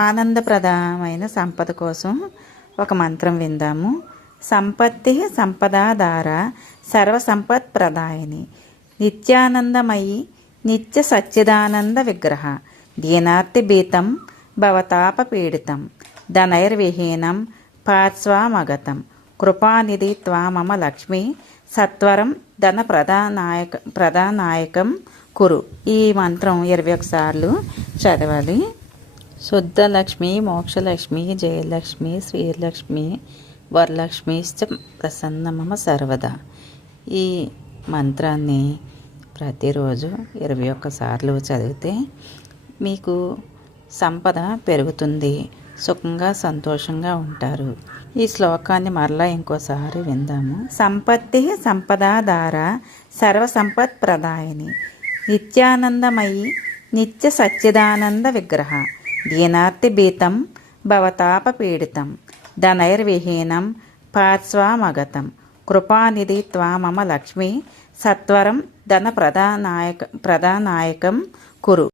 ఆనందప్రదమైన సంపద కోసం ఒక మంత్రం విందాము. సంపత్తి సంపదాధార సర్వసంపత్ ప్రదాయిని నిత్యానందమయి నిత్య సచ్చిదానంద విగ్రహ దీనార్తి భీతం భవతాపపీడితం ధనైర్విహీనం పార్శ్వామగతం కృపానిధి త్వామమ లక్ష్మి సత్వరం ధన ప్రధానాయకం కురు. ఈ మంత్రం 21 సార్లు చదవాలి. శుద్ధలక్ష్మి మోక్షలక్ష్మి జయలక్ష్మి శ్రీలక్ష్మి వరలక్ష్మిశ్చ ప్రసన్న మమ సర్వదా. ఈ మంత్రాన్ని ప్రతిరోజు 21 సార్లు చదివితే మీకు సంపద పెరుగుతుంది, సుఖంగా సంతోషంగా ఉంటారు. ఈ శ్లోకాన్ని మరలా ఇంకోసారి విందాము. సంపత్తి సంపదాధార సర్వసంపత్ ప్రదాయిని నిత్యానందమయి నిత్య సచ్చిదానంద విగ్రహ దీనార్తి భీతం భవతాపపీడితం ధనైర్విహీనం పార్శ్వామగతం కృపానిధి త్వామమ లక్ష్మి సత్వరం ధన ప్రధానాయకం కురు.